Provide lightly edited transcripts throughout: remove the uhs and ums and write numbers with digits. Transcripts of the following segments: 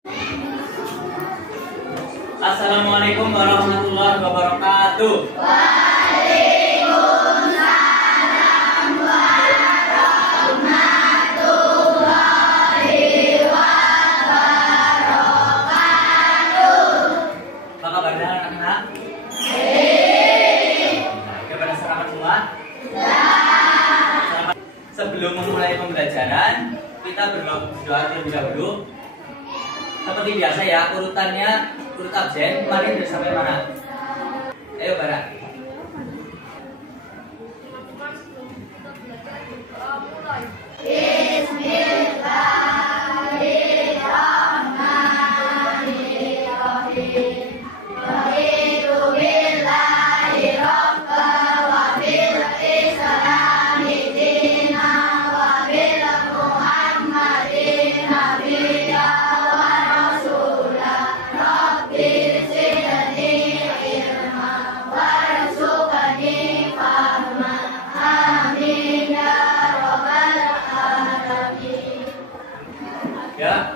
Assalamualaikum warahmatullahi wabarakatuh. Waalaikumsalam warahmatullahi wabarakatuh. Apa kabarnya anak-anak? Oke, pada selamat semua. Sebelum memulai pembelajaran, kita berdoa terlebih dahulu. Seperti biasa ya, urutannya urut absen. Kemarin sudah sampai mana? Ayo Bara. Ya,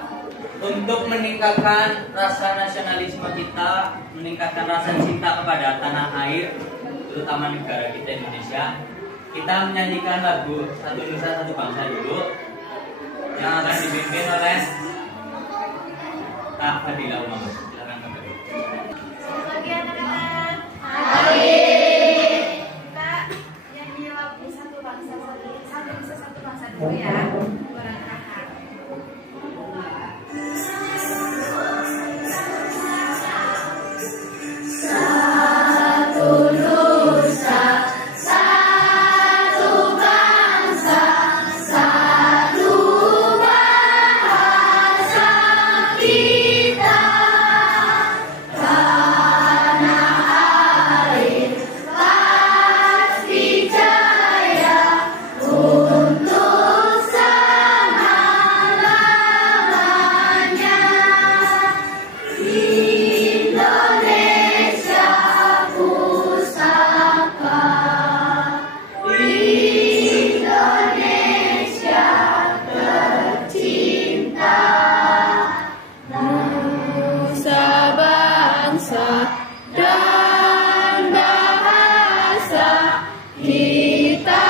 untuk meningkatkan rasa nasionalisme kita, meningkatkan rasa cinta kepada tanah air, terutama negara kita Indonesia, kita menyanyikan lagu Satu Nusa Satu Bangsa dulu, yang akan dipimpin oleh Kak Fadila Umar. Silakan Kak Fadila. Selamat pagi anak-anak. Kita nyanyi lagu Satu Bangsa Satu Nusa Satu Bangsa dulu ya. Dan bahasa kita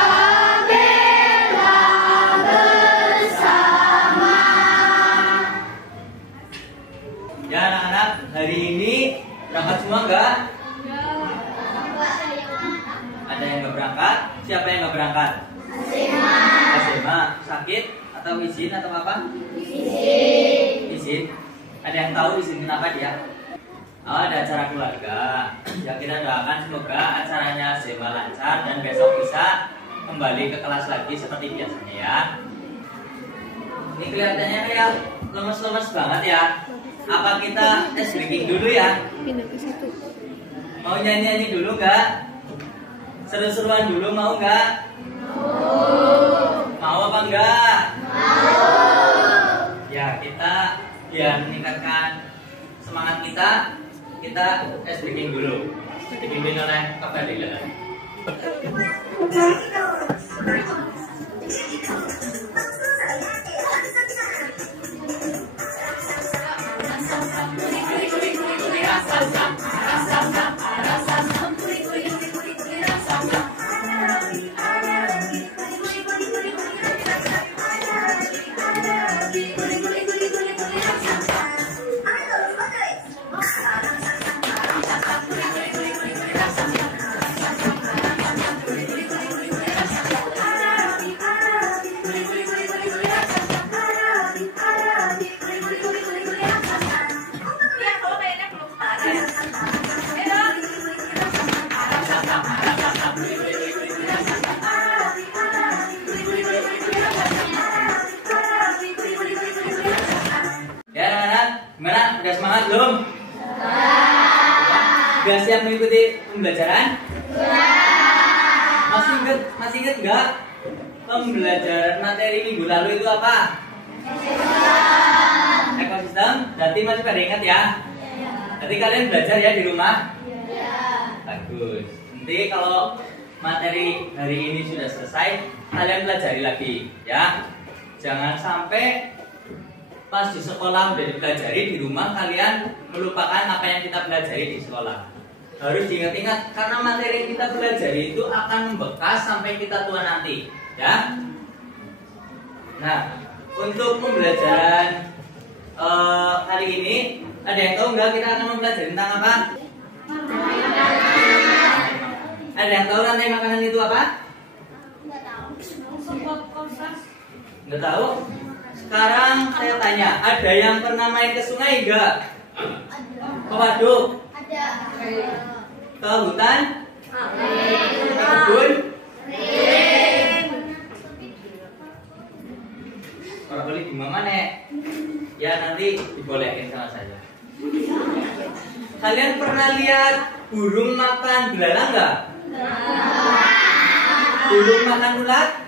bela bersama. Ya anak-anak, hari ini berangkat semua enggak? Ada yang enggak berangkat? Siapa yang enggak berangkat? Asema. Sakit atau izin atau apa? Izin. Ada yang tahu izin kenapa dia? Oh, ada acara keluarga. Ya, kita doakan semoga acaranya Asema lancar dan besok bisa kembali ke kelas lagi seperti biasanya ya. Ini kelihatannya kayak lemes-lemes banget ya. Apa kita tes breaking dulu ya? Mau nyanyi-nyanyi dulu nggak? Seru-seruan dulu mau nggak? Mau apa enggak? Ya, kita biar meningkatkan semangat kita tes breaking dulu. Dipimpin oleh Kak Fadila. Ya anak-anak, gimana? Udah semangat belum? Udah siap mengikuti pembelajaran? Masih ingat nggak? Pembelajaran materi minggu lalu itu apa? Ekosistem. Berarti masih pada ingat ya? Nanti kalian belajar ya di rumah? Bagus. Nanti kalau materi hari ini sudah selesai, kalian pelajari lagi ya. Jangan sampai pas di sekolah udah dipelajari, di rumah kalian melupakan apa yang kita pelajari di sekolah. Harus diingat-ingat karena materi yang kita pelajari itu akan membekas sampai kita tua nanti, ya. Nah, untuk pembelajaran hari ini, ada yang tahu nggak kita akan mempelajari tentang apa? Ada yang tahu rantai makanan itu apa? Nggak tahu? Sekarang saya tanya, ada yang pernah main ke sungai nggak? Ke waduk? Ada. Ke hutan? Ke kebun? Kalau boleh di mana nek? Ya nanti dibolehin sama saya. Kalian pernah lihat burung makan belalang nggak? Burung makan ulat?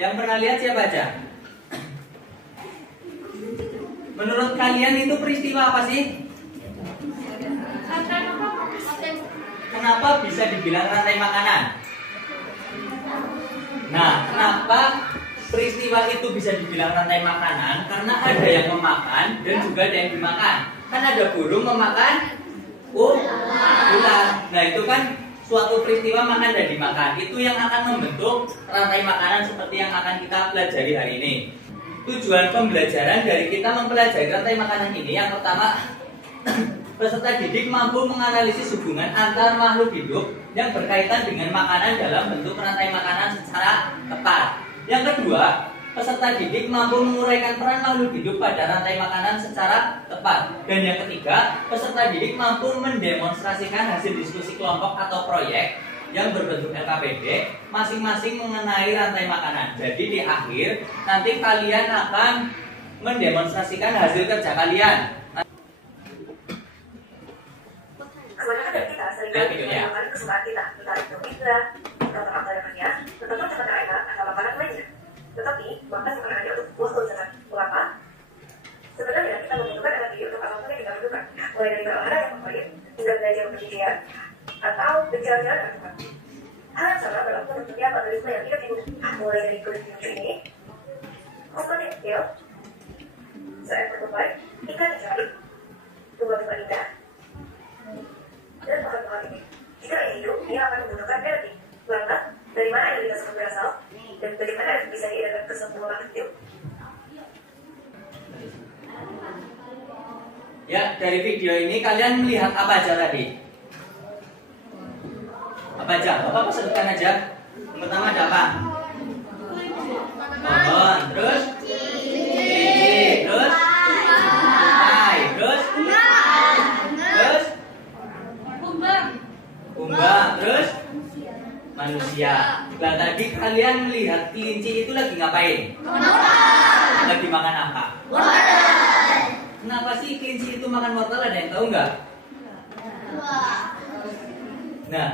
Yang pernah lihat siapa aja? Menurut kalian itu peristiwa apa sih? Kenapa bisa dibilang rantai makanan? Nah, kenapa peristiwa itu bisa dibilang rantai makanan? Karena ada yang memakan dan juga ada yang dimakan. Kan ada burung memakan ular. Nah, itu kan suatu peristiwa makan dan dimakan. Itu yang akan membentuk rantai makanan seperti yang akan kita pelajari hari ini. Tujuan pembelajaran dari kita mempelajari rantai makanan ini, yang pertama, peserta didik mampu menganalisis hubungan antar makhluk hidup yang berkaitan dengan makanan dalam bentuk rantai makanan secara tepat. Yang kedua, peserta didik mampu menguraikan peran makhluk hidup pada rantai makanan secara tepat. Dan yang ketiga, peserta didik mampu mendemonstrasikan hasil diskusi kelompok atau proyek yang berbentuk LKPD masing-masing mengenai rantai makanan. Jadi di akhir nanti kalian akan mendemonstrasikan hasil kerja kalian. Kebanyakan dari kita seringkali menggunakan kesukaan kita, entah itu pizza, atau apa-apanya, tentu sangat enak asal makanan lainnya. Tetapi, makan bukan hanya untuk puas kelezatan. Mengapa? Sebenarnya kita membutuhkan energi untuk apapun yang kita butuhkan, mulai dari berolahraga yang favorit, hingga belajar pendidikan, atau berjalan-jalan dengan teman. Hal yang sama berlaku untuk setiap organisme yang hidup di bumi, mulai dari kulit biologi ini, komponen kecil, seekor tupai, ikan yang cantik, tumbuh-tumbuhan indah, dan pohon-pohon ini. Jika ia hidup, dia akan membutuhkan energi. Lantas, dari mana energi tersebut berasal? Dan bagaimana bisa diedarkan ke semua makhluk hidup? Ya, dari video ini kalian melihat apa aja tadi? Apa aja? Bapak sebutkan aja. Yang pertama ada apa? Pohon, terus kelinci, terus tupai, terus kumbang, terus manusia. Nah, tadi kalian melihat kelinci itu lagi ngapain? Lagi makan apa? Kenapa sih kelinci itu makan wortel? Ada yang tahu nggak? Nah,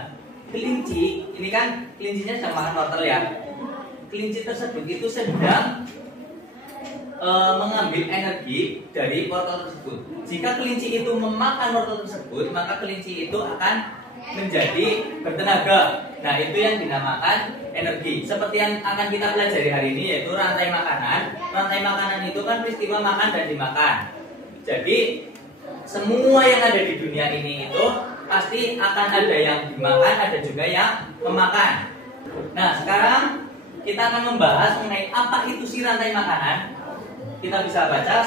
kelinci ini kan kelincinya sedang makan wortel ya. Kelinci tersebut itu sedang mengambil energi dari wortel tersebut. Jika kelinci itu memakan wortel tersebut, maka kelinci itu akan menjadi bertenaga. Nah, itu yang dinamakan energi. Seperti yang akan kita pelajari hari ini, yaitu rantai makanan. Rantai makanan itu kan peristiwa makan dan dimakan. Jadi semua yang ada di dunia ini itu pasti akan ada yang dimakan, ada juga yang memakan. Nah, sekarang kita akan membahas mengenai apa itu sih rantai makanan. Kita bisa baca,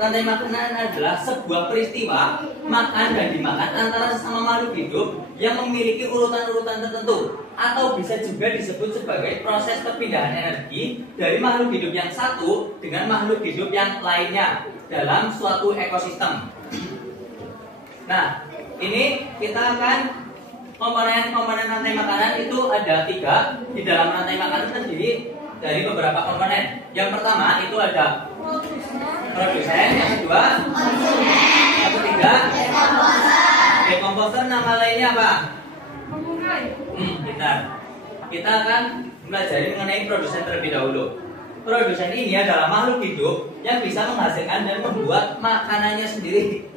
rantai makanan adalah sebuah peristiwa makan dan dimakan antara sesama makhluk hidup yang memiliki urutan-urutan tertentu, atau bisa juga disebut sebagai proses perpindahan energi dari makhluk hidup yang satu dengan makhluk hidup yang lainnya dalam suatu ekosistem. Nah, ini kita akan komponen-komponen rantai makanan itu ada 3. Di dalam rantai makanan terdiri dari beberapa komponen. Yang pertama itu ada produsen, yang kedua yang ketiga dekomposer. Nama lainnya apa? Kita akan belajar mengenai produsen terlebih dahulu. Produsen ini adalah makhluk hidup yang bisa menghasilkan dan membuat makanannya sendiri.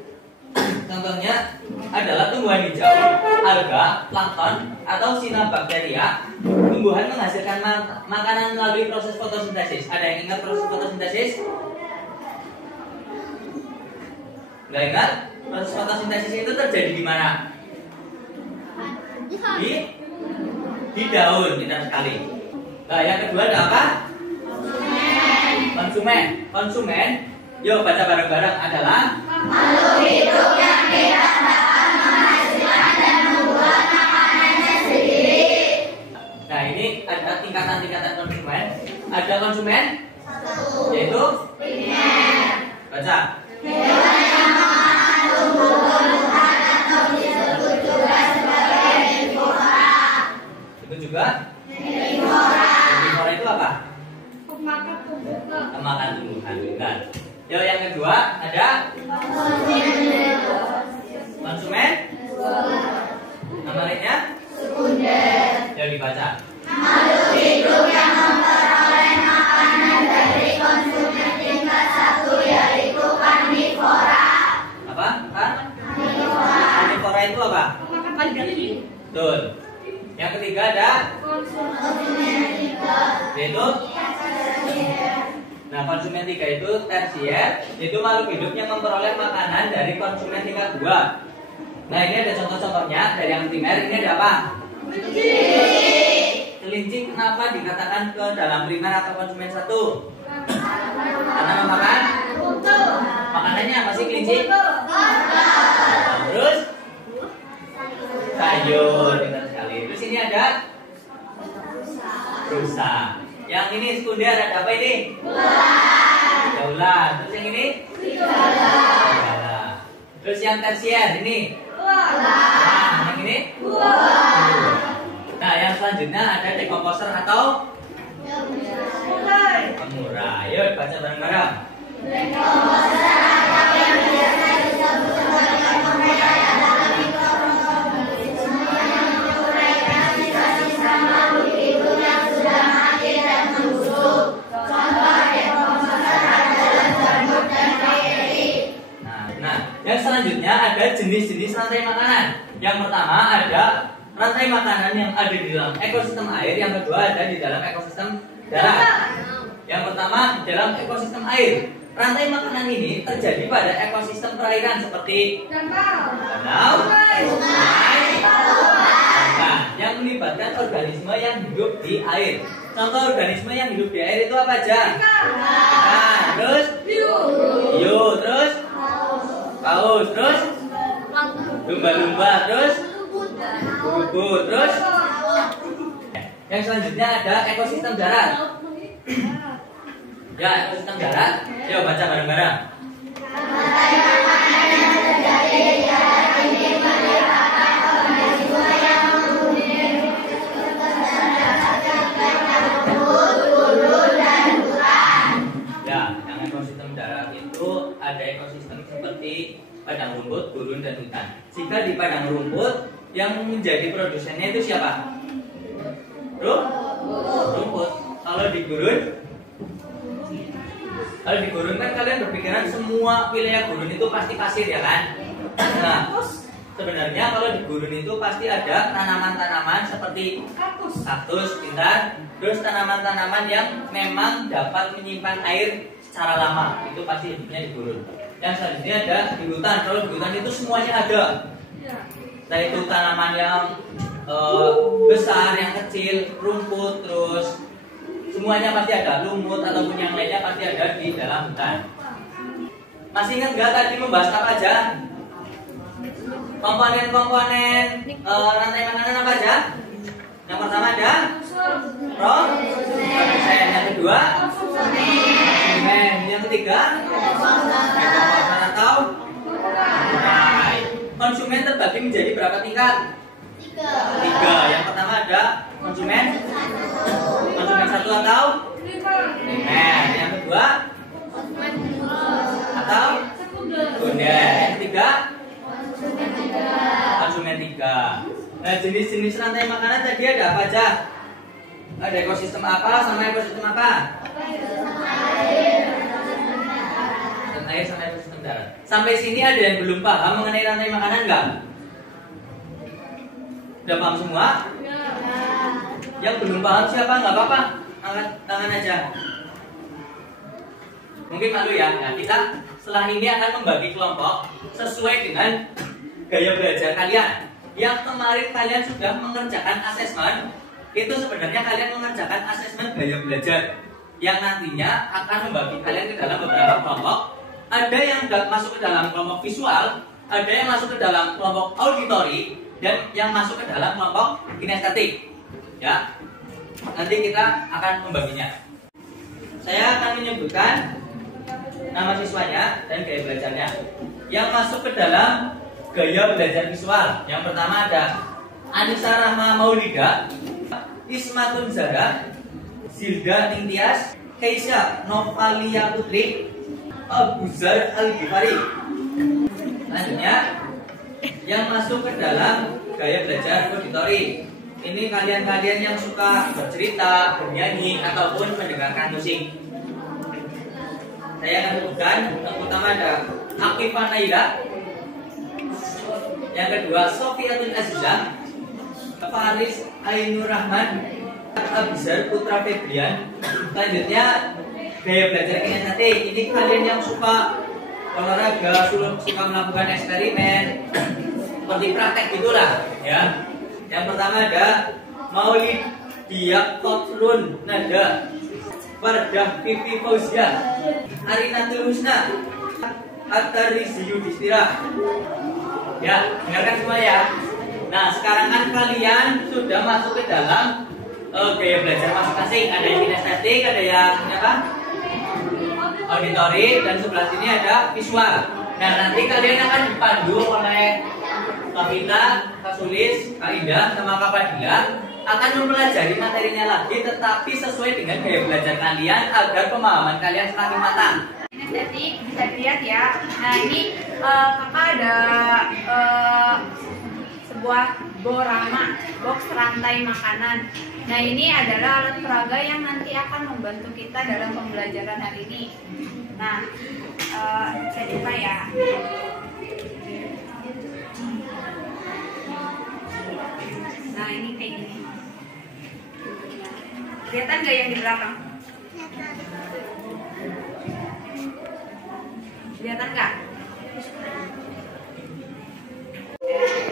Contohnya adalah tumbuhan hijau, alga, plankton, atau cyanobacteria. tumbuhan menghasilkan makanan melalui proses fotosintesis. Ada yang ingat proses fotosintesis? Nggak ingat? Proses fotosintesis itu terjadi di mana? Di daun, benar sekali. Nah, yang kedua ada apa? Konsumen. Yuk baca bareng-bareng adalah makhluk hidup yang dirasakan menghasilkan dan membuat makanannya sendiri. Nah, ini ada tingkatan-tingkatan konsumen. Ada konsumen yaitu primer. Baca. Hewan yang makan tumbuh-tumbuhan atau disebut juga sebagai herbivora. Itu juga Herbivora. herbivora itu apa? Pemakan tumbuhan. Pemakan tumbuhan. Benar. Yuk yang kedua ada konsumen. Nama lainnya? Sekunder. Yuk dibaca. Makhluk hidup yang memperoleh makanan dari konsumen tingkat satu yaitu karnivora. Apa? Karnivora itu apa? Betul. Yang ketiga ada yaitu konsumen tiga itu tersier, yaitu makhluk hidup yang memperoleh makanan dari konsumen tingkat 2. Nah, ini ada contoh-contohnya dari yang primer. Ini ada apa? Kelinci kenapa dikatakan ke dalam primer atau konsumen 1? Karena memakan makanannya apa sih kelinci? Terus sayur, benar sekali. Terus ini ada rusa. Yang ini sekunder ada apa ini? Ular. Terus yang ini? Serigala. Terus yang tersier ini? Nah, yang ini? Nah, yang selanjutnya ada dekomposer atau pemurah. Yuk baca bareng-bareng. Dekomposer atau yang biasa disebut sebagai pemurah adalah mikroorganisme yang menguraikan sisa-sisa makhluk hidup yang sudah mati dan membusuk. Contoh dekomposer adalah jamur dan bakteri. Nah, yang selanjutnya ada jenis-jenis rantai makanan. Yang pertama ada rantai makanan yang ada di dalam ekosistem air. Yang kedua ada di dalam ekosistem darat. Yang pertama di dalam ekosistem air. Rantai makanan ini terjadi pada ekosistem perairan seperti danau, sungai, lautan yang melibatkan organisme yang hidup di air. Contoh organisme yang hidup di air itu apa aja? Ikan, terus hiu, terus paus, terus lumba-lumba, terus ubur, terus yang selanjutnya ada ekosistem darat. Ya, ekosistem darat. Yuk baca bareng-bareng. Rantai makanan yang terjadi di darat ini menyebabkan organisme yang menghuni ekosistem darat seperti rumput, bulu, dan hutan. Ya, yang ekosistem darat itu ada ekosistem seperti padang rumput, gurun, dan hutan. Jika di padang rumput yang menjadi produsennya itu siapa? Rumput. Kalau di gurun kan kalian berpikiran semua wilayah gurun itu pasti pasir ya kan? Nah, sebenarnya kalau di gurun itu pasti ada tanaman-tanaman seperti kaktus, pintar, terus tanaman-tanaman yang memang dapat menyimpan air secara lama. Itu pasti hidupnya di gurun. Yang selanjutnya ada di hutan. Kalau di hutan itu semuanya ada. Nah, itu tanaman yang besar, yang kecil, rumput, terus semuanya pasti ada, lumut ataupun yang lainnya pasti ada di dalam hutan. Masih ingat nggak tadi membahas apa aja? Komponen-komponen rantai makanan apa aja? Yang pertama ada produsen, yang kedua konsumen, yang ketiga dekomposer atau pemurah. Konsumen terbagi menjadi berapa tingkat? 3. Yang pertama ada konsumen 1 atau primer. Yang kedua atau sekunder. Yang ketiga konsumen 3. Nah, jenis-jenis rantai makanan tadi ada apa aja? Ada ekosistem apa sama ekosistem apa? Ekosistem air sama ekosistem darat. Sampai sini ada yang belum paham mengenai rantai makanan nggak? Udah paham semua? Yang belum paham siapa? Nggak apa-apa, angkat tangan aja. Mungkin malu ya. Nah, kita setelah ini akan membagi kelompok sesuai dengan gaya belajar kalian. Yang kemarin kalian sudah mengerjakan asesmen, itu sebenarnya kalian mengerjakan asesmen gaya belajar yang nantinya akan membagi kalian ke dalam beberapa kelompok. Ada yang masuk ke dalam kelompok visual, ada yang masuk ke dalam kelompok auditory, dan yang masuk ke dalam kelompok kinestetik. Ya, nanti kita akan membaginya. Saya akan menyebutkan nama siswanya dan gaya belajarnya. Yang masuk ke dalam gaya belajar visual, yang pertama ada Anissa Rahma Maulida, Ismatun Zara, Zilda Ningtyas, Keisha Novalia Putri, Abuzar Al-Ghifari. Selanjutnya yang masuk ke dalam gaya belajar auditory. Ini kalian-kalian yang suka bercerita, bernyanyi, ataupun mendengarkan musik. Saya akan sebutkan. Yang pertama ada Akifah Naila, yang kedua Sofiatul Azizah, Faris Ainur Rahman, Abizar Putra Febrian. Selanjutnya gaya belajar kinestetik. Ini kalian yang suka olahraga, suka melakukan eksperimen, seperti praktek gitulah ya. Yang pertama ada Maulid Diakotrun Nada, Wardah Vivi Fauzia, Arinatul Husna, At-Tarizi Yudhistira. Ya, dengarkan semua ya. Nah, sekarang kan kalian sudah masuk ke dalam gaya belajar masing-masing. Ada yang kinestetik, ada yang apa? Auditory, dan sebelah sini ada visual. Nah, nanti kalian akan dipandu oleh Kak Vita, Kak Sulis, Kak Indah, sama Kak Fadila, akan mempelajari materinya lagi, tetapi sesuai dengan gaya belajar kalian agar pemahaman kalian semakin matang. Kinestetik bisa dilihat ya. Nah, ini kakak ada sebuah borama, box rantai makanan. Nah, ini adalah alat peraga yang nanti akan membantu kita dalam pembelajaran hari ini. Nah, saya coba ya. Nah, ini kayak gini. Kelihatan nggak yang di belakang? Kelihatan nggak?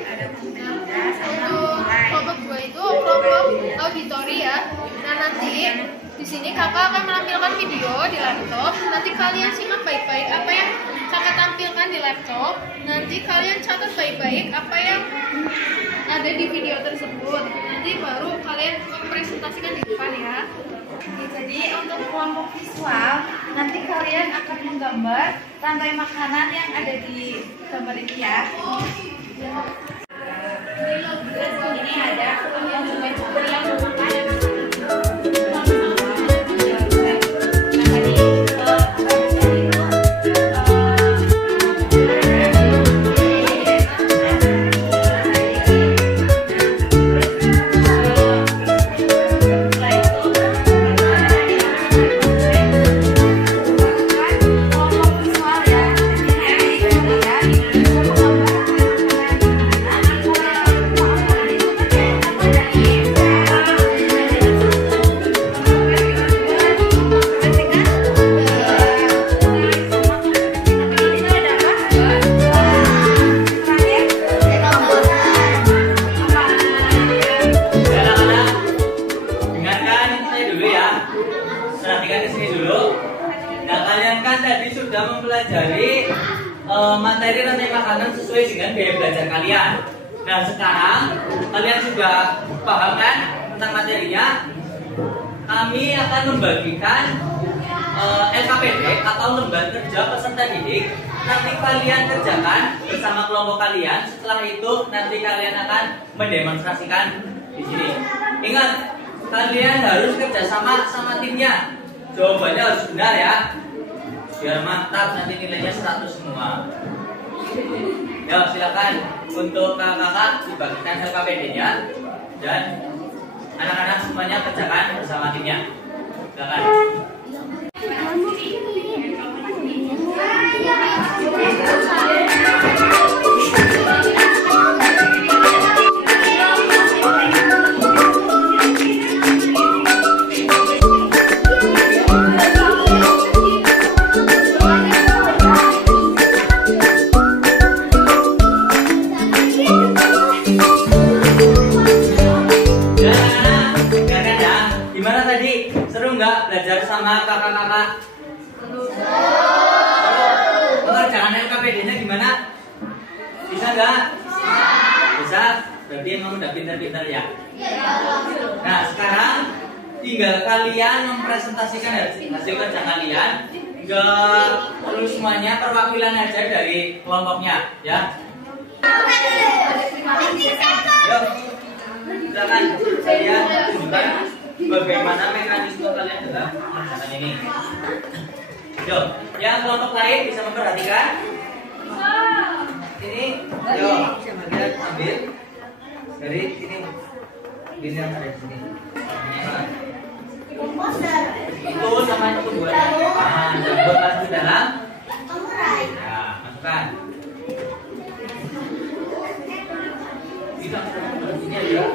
Ada kelompok 2 itu kelompok auditory ya. Nah, nanti di sini kakak akan menampilkan video di laptop. Nanti kalian simak baik-baik apa yang kakak tampilkan di laptop. Nanti kalian catat baik-baik apa yang ada di video tersebut. Nanti baru kalian presentasikan di depan ya. Jadi untuk kelompok visual, nanti kalian akan menggambar rantai makanan yang ada di gambar ini ya. Ini ada yang cukup yang makan. Mempelajari materi rantai makanan sesuai dengan gaya belajar kalian. Nah, sekarang kalian sudah paham kan tentang materinya? Kami akan membagikan LKPD atau lembar kerja peserta didik. Nanti kalian kerjakan bersama kelompok kalian. Setelah itu nanti kalian akan mendemonstrasikan di sini. Ingat, kalian harus kerjasama sama timnya. Jawabannya harus benar ya, biar mantap, nanti nilainya 100 semua. Ya, silakan untuk kakak-kakak dibagikan LKPD-nya dan anak-anak semuanya kerjakan bersama timnya. Silakan. Berarti emang udah pintar-pintar ya. Nah sekarang tinggal kalian mempresentasikan hasil kerja kalian. Enggak perlu semuanya, perwakilan aja dari kelompoknya ya. Yuk, silakan saya tunjukkan bagaimana mekanisme kalian dalam mengerjakan ini. Yuk, yang kelompok lain bisa memperhatikan. Ini, yuk, kalian ambil dari sini. Ini yang ada di sini. Itu namanya tumbuhan. Nah, buat masuk ke dalam. Ya, masukkan. Bilang ini ada.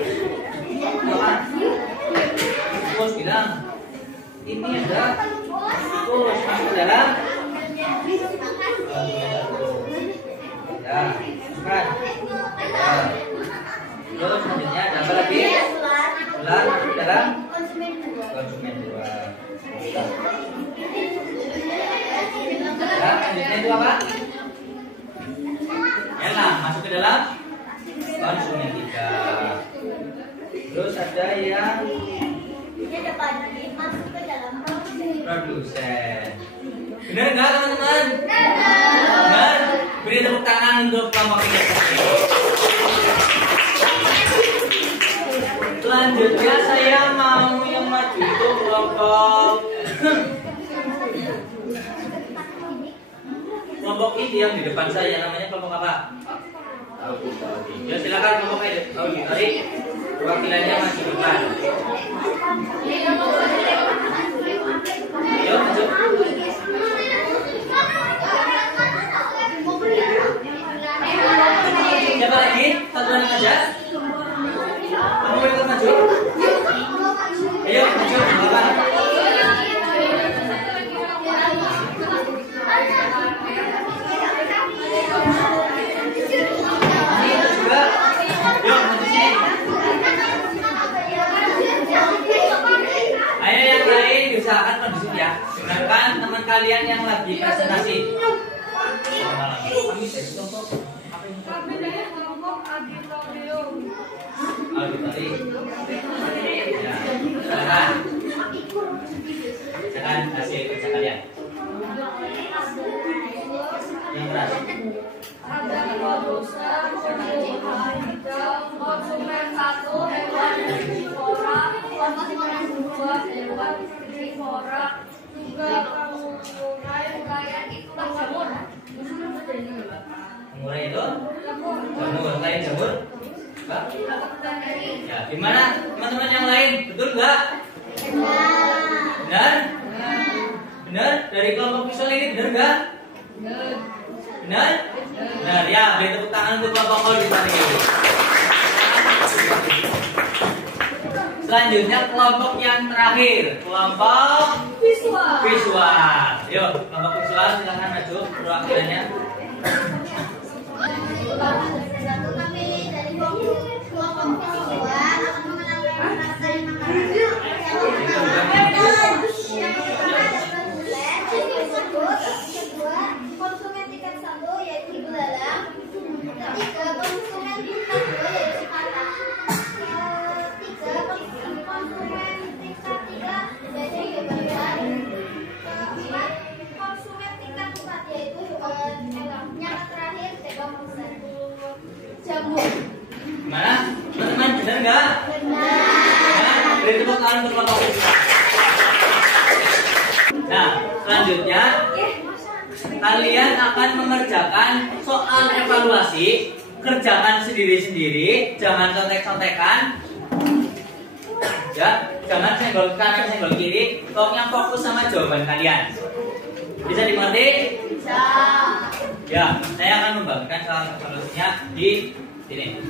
Terus bilang ini ada. Terus masuk ke dalam. Ya, masukkan. Terus selanjutnya ada apa lagi? Ular masuk ke dalam. Konsumen dua. Ya, selanjutnya itu apa? Enak, masuk ke dalam konsumen tiga. Terus ada yang produsen. Benar nggak teman-teman? Benar. Beri tepuk tangan untuk kelompok ini. Selanjutnya saya mau yang maju itu kelompok ini yang di depan saya, namanya kelompok apa? Ya silakan kelompok auditori, perwakilannya masih depan. Yuk maju. Siapa lagi? Satu orang aja. Kamu ikut maju. Ayo maju, bapak. Ini juga. Yuk maju sini. Ayo yang lain diusahakan kondusif ya. Dengarkan teman kalian yang lagi presentasi. Auditori. Ya, silakan. Silakan hasil kerja kalian. Yang keras. Ada produsen, konsumen satu, hewan herbivora, konsumen dua, hewan herbivora, juga pengurai itu jamur. Pengurai itu? Jamur. Lain jamur? Pak? Ya, gimana teman-teman yang lain? Betul nggak? Benar? Benar? Dari kelompok visual ini benar nggak? Benar? Benar ya, beri tepuk tangan untuk kelompok auditori. Selanjutnya kelompok yang terakhir, kelompok visual. Yuk, kelompok visual silakan maju perwakilannya. Konsumen tingkat 1 yaitu ibu dalam. Ketiga, konsumen tingkat 2 yaitu kata. Ketiga, konsumen tingkat 3 yaitu hewan. Keempat, konsumen tingkat 4 yaitu hewan. Yang terakhir, konsumen jamur. Gimana? Teman-teman benar nggak? Benar. Beri tepuk tangan untuk kelompok visual. Nah, selanjutnya kalian akan mengerjakan soal evaluasi. Kerjakan sendiri-sendiri, jangan contek-contekan. Ya, jangan senggol kanan, senggol kiri. Pokoknya fokus sama jawaban kalian. Bisa dimengerti? Bisa. Ya, saya akan membagikan soal evaluasinya di sini.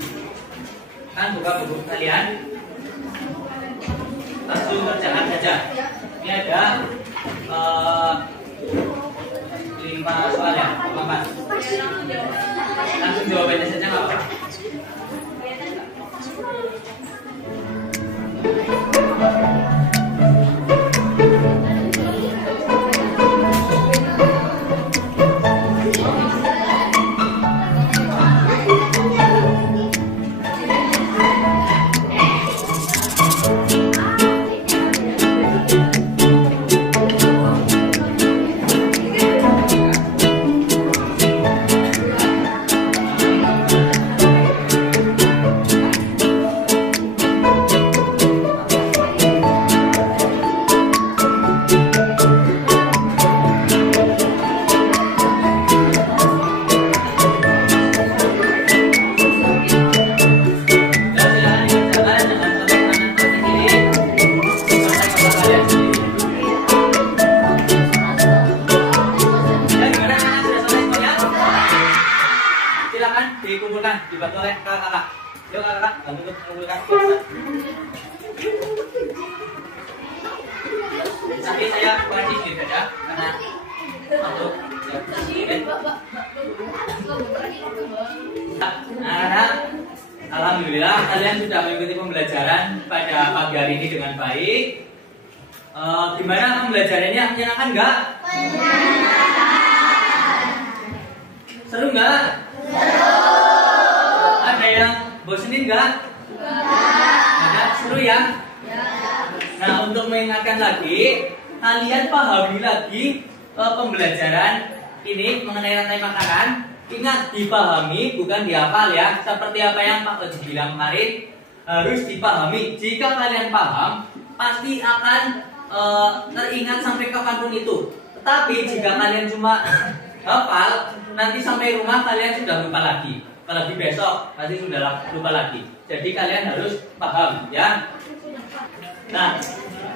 Kan buka buku kalian. Langsung kerjakan saja. Ini ada 5 soal ya, 4. Langsung jawabannya saja nggak apa-apa. mengumpulkan, dibantu oleh kakak. Yuk kakak, bantu untuk mengumpulkan. Tapi saya kasih sedikit saja karena untuk anak-anak, alhamdulillah kalian sudah mengikuti pembelajaran pada pagi hari ini dengan baik. Gimana pembelajarannya? Menyenangkan nggak? Seru nggak? Seru. Ada yang bosenin nggak? Ada, seru ya? Nah, untuk mengingatkan lagi, kalian pahami lagi pembelajaran ini mengenai rantai makanan. Ingat, dipahami bukan dihafal ya. Seperti apa yang Pak Oji bilang kemarin, harus dipahami. Jika kalian paham, pasti akan teringat sampai kapanpun itu. Tetapi jika kalian cuma hafal, nanti sampai rumah kalian sudah lupa lagi. Apalagi besok, pasti sudah lupa lagi. Jadi kalian harus paham ya. Nah,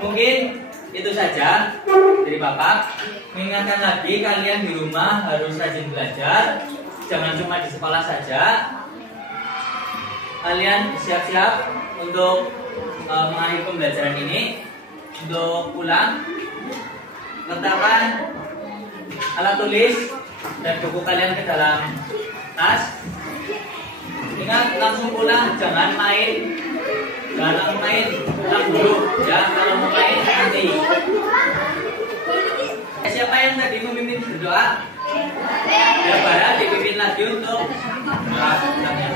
mungkin itu saja dari Bapak. Mengingatkan lagi, kalian di rumah harus rajin belajar. Jangan cuma di sekolah saja. Kalian siap-siap untuk mengakhiri pembelajaran ini. Untuk pulang, letakkan alat tulis dan buku kalian ke dalam tas. Ingat, langsung pulang, jangan main. Jangan main, pulang dulu ya. Kalau mau main nanti. Siapa yang tadi memimpin berdoa? Ya, Bara dipimpin lagi untuk doa pulangnya.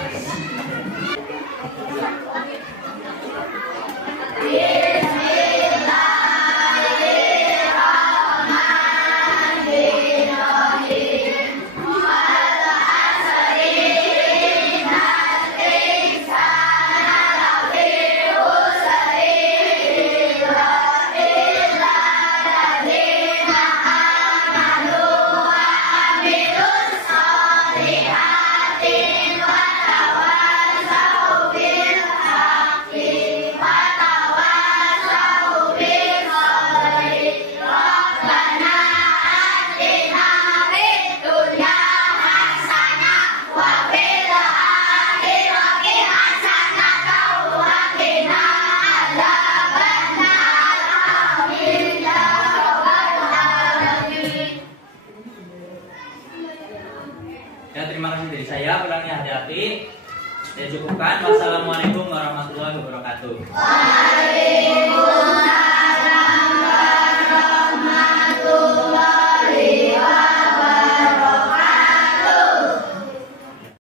Ya, terima kasih dari saya. Pulangnya hati-hati. Saya cukupkan. Wassalamualaikum warahmatullahi wabarakatuh. Waalaikumsalam.